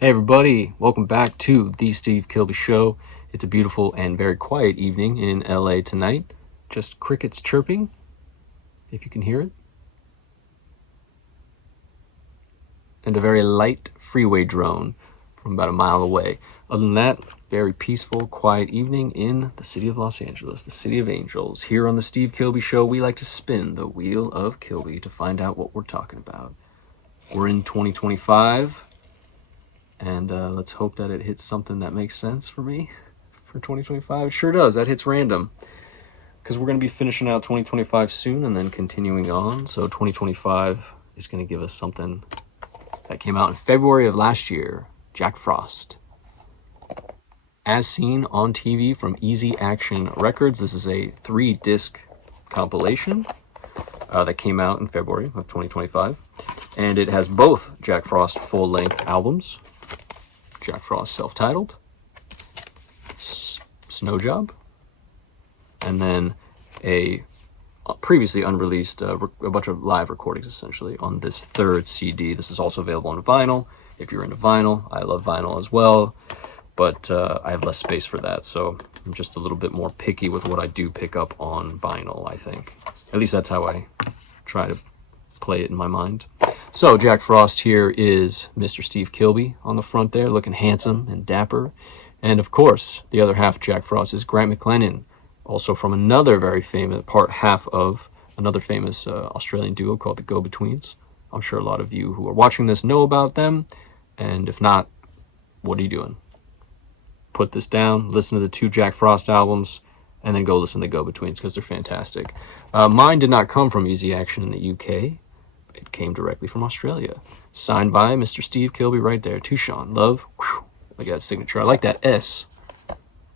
Hey everybody, welcome back to the Steve Kilbey Show. It's a beautiful and very quiet evening in LA tonight. Just crickets chirping, if you can hear it. And a very light freeway drone from about a mile away. Other than that, very peaceful, quiet evening in the city of Los Angeles, the city of angels. Here on the Steve Kilbey Show, we like to spin the wheel of Kilbey to find out what we're talking about. We're in 2025. And let's hope that it hits something that makes sense for me for 2025. It sure does. That hits random. Because we're going to be finishing out 2025 soon and then continuing on. So 2025 is going to give us something that came out in February of last year. Jack Frost. As Seen on TV from Easy Action Records. This is a 3-disc compilation that came out in February of 2025. And it has both Jack Frost full-length albums. Jack Frost self-titled, Snow Job, and then a previously unreleased a bunch of live recordings essentially on this third CD. This is also available on vinyl if you're into vinyl. I love vinyl as well, but I have less space for that, so I'm just a little bit more picky with what I do pick up on vinyl, I think. At least that's how I try to play it in my mind. So Jack Frost here is Mr. Steve Kilbey on the front there, looking handsome and dapper. And of course, the other half of Jack Frost is Grant McLennan, also from another very famous, half of another famous Australian duo called the Go-Betweens. I'm sure a lot of you who are watching this know about them, and if not, what are you doing? Put this down, listen to the 2 Jack Frost albums, and then go listen to the Go-Betweens because they're fantastic. Mine did not come from Easy Action in the UK. It came directly from Australia. Signed by Mr. Steve Kilbey right there. To Sean Love. Whew. Look at that signature. I like that S.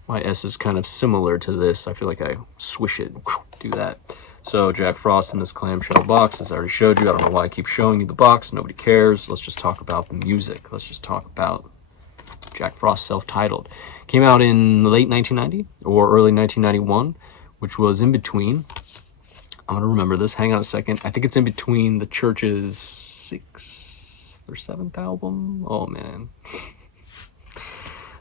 My S is kind of similar to this. I feel like I swish it. Whew, do that. So Jack Frost in this clamshell box, as I already showed you. I don't know why I keep showing you the box. Nobody cares. Let's just talk about the music. Let's just talk about Jack Frost self-titled. Came out in late 1990 or early 1991, which was in between. I'm going to remember this. Hang on a second. I think it's in between the Church's 6th or 7th album. Oh, man.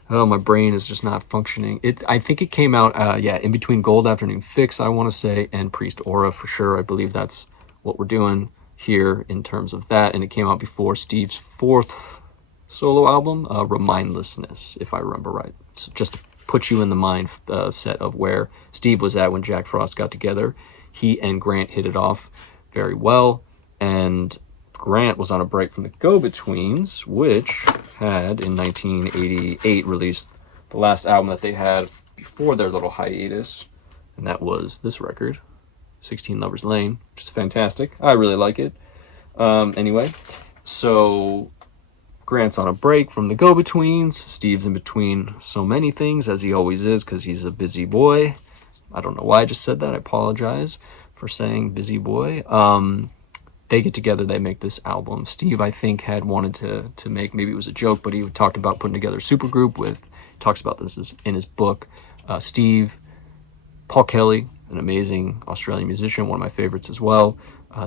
Oh, my brain is just not functioning. I think it came out, in between Gold Afternoon Fix, I want to say, and Priest Aura for sure. I believe that's what we're doing here in terms of that. And it came out before Steve's 4th solo album, Remindlessness, if I remember right. So just to put you in the mind set of where Steve was at when Jack Frost got together. He and Grant hit it off very well, and Grant was on a break from the Go-Betweens, which had, in 1988, released the last album that they had before their little hiatus, and that was this record, 16 Lovers Lane, which is fantastic. I really like it. Anyway, so Grant's on a break from the Go-Betweens. Steve's in between so many things, as he always is, because he's a busy boy. I don't know why I just said that. I apologize for saying busy boy. They get together, they make this album. Steve, I think, had wanted to make, maybe it was a joke, but he talked about putting together a supergroup with, talks about this in his book, Steve, Paul Kelly, an amazing Australian musician, one of my favorites as well,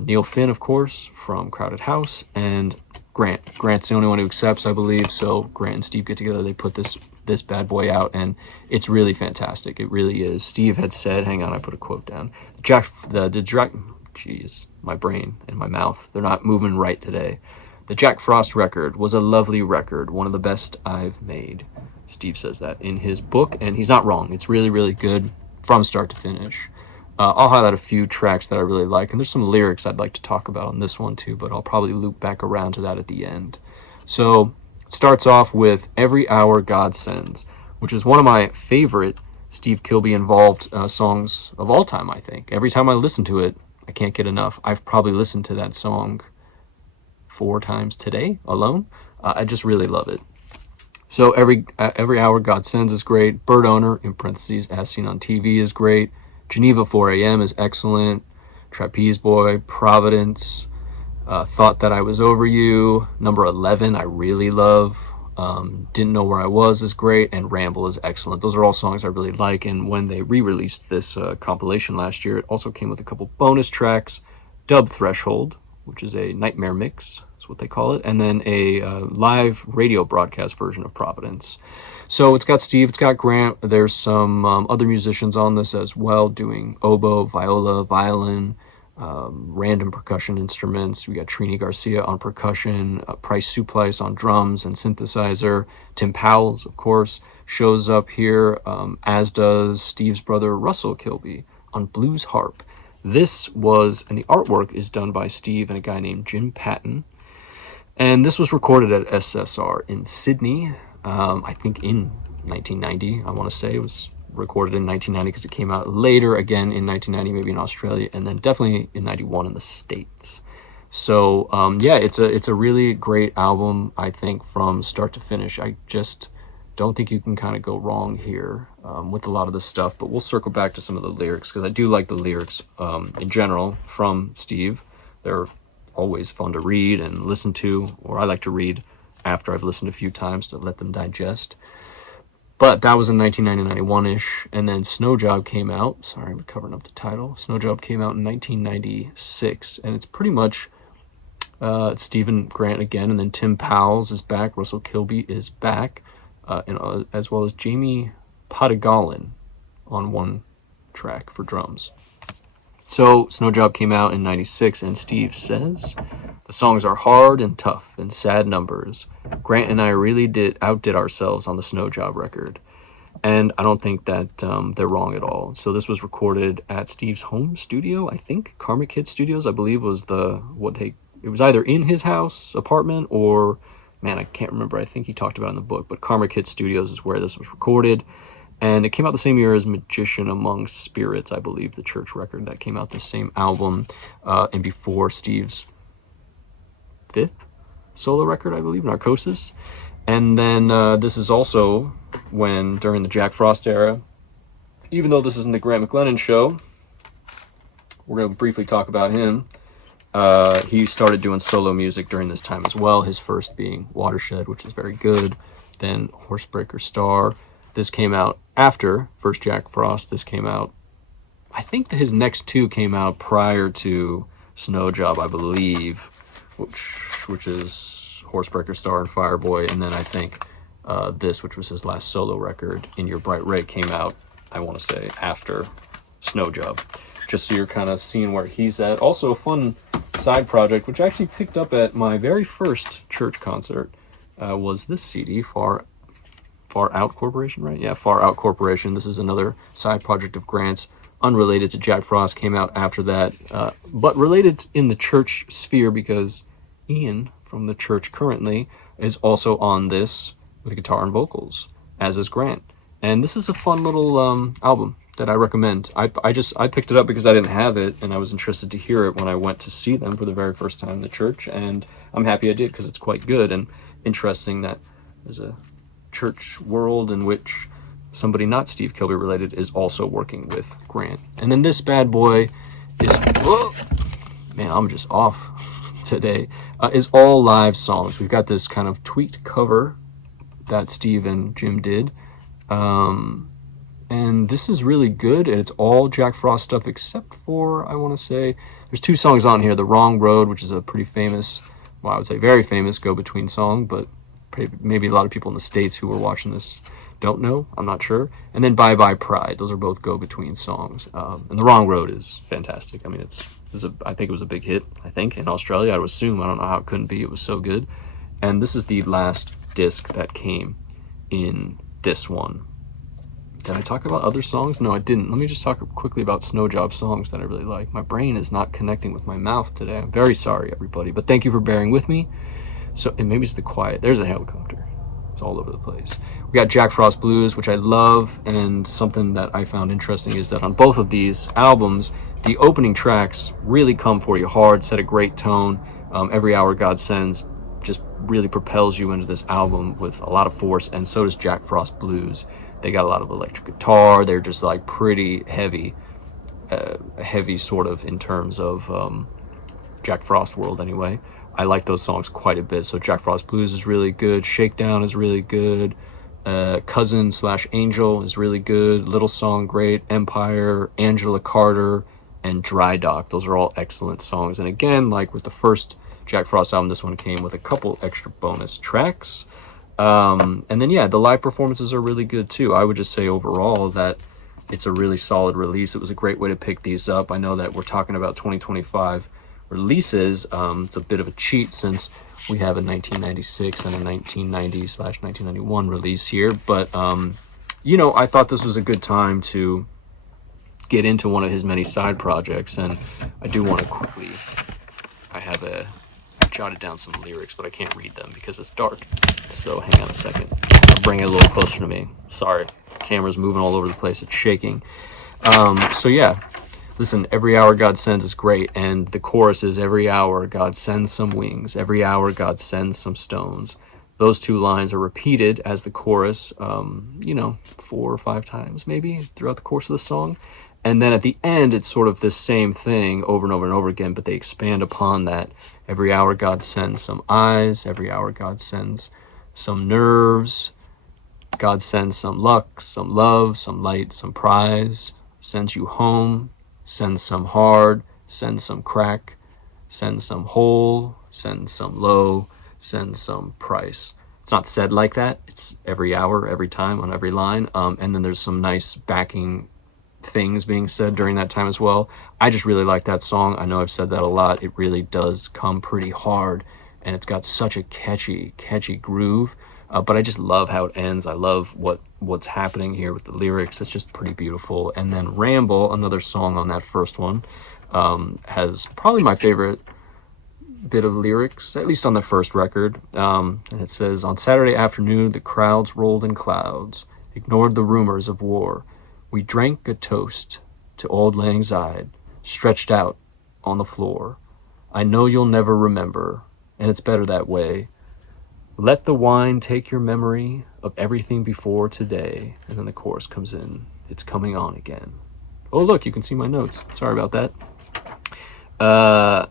Neil Finn, of course, from Crowded House, and Grant. Grant's the only one who accepts, I believe, so Grant and Steve get together, they put this bad boy out, and it's really fantastic. It really is. Steve had said, hang on, I put a quote down. Jeez, my brain and my mouth, they're not moving right today. The Jack Frost record was a lovely record, one of the best I've made. Steve says that in his book, and he's not wrong. It's really, really good from start to finish. I'll highlight a few tracks that I really like, and there's some lyrics I'd like to talk about on this one too, but I'll probably loop back around to that at the end. So it starts off with Every Hour God Sends, which is one of my favorite Steve Kilbey involved songs of all time, I think. Every time I listen to it, I can't get enough. I've probably listened to that song 4 times today alone. I just really love it. So every Hour God Sends is great. Bird Owner, in parentheses, As Seen on TV is great. Geneva 4 a.m. is excellent. Trapeze Boy, Providence, Thought That I Was Over You. Number 11 I really love. Didn't Know Where I Was is great, and Ramble is excellent. Those are all songs I really like, and when they re-released this compilation last year, it also came with a couple bonus tracks. Dub Threshold, which is a Nightmare mix. It's is what they call it, and then a live radio broadcast version of Providence. So it's got Steve, it's got Grant. There's some other musicians on this as well, doing oboe, viola, violin, random percussion instruments. We got Trini Garcia on percussion, Price Supplice on drums and synthesizer. Tim Powell, of course, shows up here, as does Steve's brother Russell Kilbey on blues harp. This was, and the artwork is done by Steve and a guy named Jim Patton. And this was recorded at SSR in Sydney, I think in 1990, I want to say. It was recorded in 1990 because it came out later, again in 1990, maybe in Australia, and then definitely in 91 in the States. So, yeah, it's a really great album, I think, from start to finish. I just don't think you can kind of go wrong here with a lot of this stuff, but we'll circle back to some of the lyrics because I do like the lyrics in general from Steve. They're always fun to read and listen to, or I like to read after I've listened a few times to let them digest. But that was in 1991-ish, and then Snow Job came out. Sorry, I'm covering up the title. Snow Job came out in 1996, and it's pretty much Stephen Grant again, and then Tim Powell is back, Russell Kilbey is back, and as well as Jamie Pottigallen on one track for drums. So Snow Job came out in 96, and Steve says, "The songs are hard and tough and sad numbers. Grant and I really outdid ourselves on the Snow Job record." And I don't think that they're wrong at all. So this was recorded at Steve's home studio, I think. Karmic Hit Studios, I believe, was it was either in his house, apartment, or, man, I can't remember. I think he talked about it in the book. But Karmic Hit Studios is where this was recorded. And it came out the same year as Magician Among Spirits, I believe, the church record that came out the same album, and before Steve's 5th solo record, I believe, Narcosis. And then this is also when, during the Jack Frost era, even though this isn't the Grant McLennan show, we're going to briefly talk about him. He started doing solo music during this time as well, his first being Watershed, which is very good, then Horsebreaker Star. This came out after first Jack Frost. This came out, I think his next two came out prior to Snow Job, I believe, which is Horsebreaker Star and Fireboy. And then I think this, which was his last solo record, In Your Bright Ray, came out, I want to say, after Snow Job. Just so you're kind of seeing where he's at. Also a fun side project, which I actually picked up at my very first church concert, was this CD, Far Out Corporation, right? Yeah, Far Out Corporation. This is another side project of Grant's, unrelated to Jack Frost, came out after that, but related in the church sphere because Ian from the church currently is also on this with guitar and vocals, as is Grant. And this is a fun little album that I recommend. I picked it up because I didn't have it, and I was interested to hear it when I went to see them for the very first time in the church, and I'm happy I did because it's quite good and interesting that there's a church world in which somebody not Steve Kilbey related is also working with Grant. And then this bad boy is, whoa, man, I'm just off today, is all live songs. We've got this kind of tweaked cover that Steve and Jim did, and this is really good, and it's all Jack Frost stuff except for, I want to say, there's two songs on here, The Wrong Road, which is a pretty famous, well, I would say very famous go-between song, but maybe a lot of people in the States who were watching this don't know, I'm not sure. And then Bye Bye Pride. Those are both go-between songs. And The Wrong Road is fantastic. I mean, I think it was a big hit, I think, in Australia, I would assume. I don't know how it couldn't be. It was so good. And this is the last disc that came in this one. Did I talk about other songs? No, I didn't. Let me just talk quickly about Snow Job songs that I really like. My brain is not connecting with my mouth today. I'm very sorry, everybody. But thank you for bearing with me. So, and maybe it's the quiet. There's a helicopter. It's all over the place. We got Jack Frost Blues, which I love, and something that I found interesting is that on both of these albums, the opening tracks really come for you hard, set a great tone. Every Hour God Sends just really propels you into this album with a lot of force, and so does Jack Frost Blues. They got a lot of electric guitar. They're just like pretty heavy sort of in terms of Jack Frost world anyway. I like those songs quite a bit. So Jack Frost Blues is really good. Shakedown is really good. Cousin/Angel is really good. Little Song, great. Empire, Angela Carter, and Dry Dock. Those are all excellent songs. And again, like with the first Jack Frost album, this one came with a couple extra bonus tracks. And then, yeah, the live performances are really good too. I would just say overall that it's a really solid release. It was a great way to pick these up. I know that we're talking about 2025 releases. It's a bit of a cheat since we have a 1996 and a 1990/1991 release here. But, you know, I thought this was a good time to get into one of his many side projects. And I do want to quickly, I jotted down some lyrics, but I can't read them because it's dark. So hang on a second. I'll bring it a little closer to me. Sorry, camera's moving all over the place. It's shaking. So yeah, listen, every hour God sends is great. And the chorus is, every hour God sends some wings. Every hour God sends some stones. Those two lines are repeated as the chorus, you know, 4 or 5 times maybe throughout the course of the song. And then at the end, it's sort of this same thing over and over and over again, but they expand upon that. Every hour God sends some eyes. Every hour God sends some nerves. God sends some luck, some love, some light, some prize. Sends you home. Sends some hard. Sends some crack. Sends some whole. Sends some low. Sends some price. It's not said like that. It's every hour, every time, on every line. And then there's some nice backing things being said during that time as well. I just really like that song. I know I've said that a lot. It really does come pretty hard, and it's got such a catchy groove. But I just love how it ends. I love what's happening here with the lyrics. It's just pretty beautiful. And then Ramble, another song on that first one, has probably my favorite bit of lyrics, at least on the first record. And it says, on Saturday afternoon, the crowds rolled in clouds, ignored the rumors of war. We drank a toast to Auld Lang Syne, stretched out on the floor. I know you'll never remember, and it's better that way. Let the wine take your memory of everything before today. And then the chorus comes in. It's coming on again. Oh, look, you can see my notes. Sorry about that.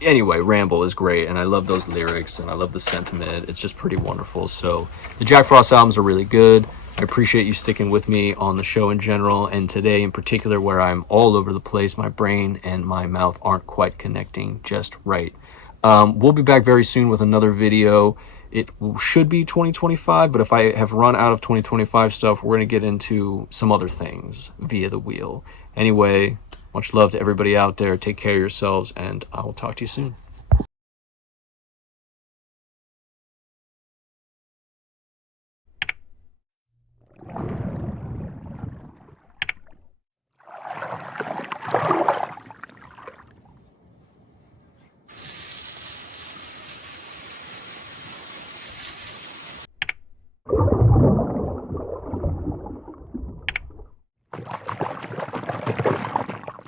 Anyway, Ramble is great, and I love those lyrics, and I love the sentiment. It's just pretty wonderful. So the Jack Frost albums are really good. I appreciate you sticking with me on the show in general, and today in particular, where I'm all over the place. My brain and my mouth aren't quite connecting just right. We'll be back very soon with another video. It should be 2025, but if I have run out of 2025 stuff, we're going to get into some other things via the wheel. Anyway, much love to everybody out there. Take care of yourselves, and I will talk to you soon.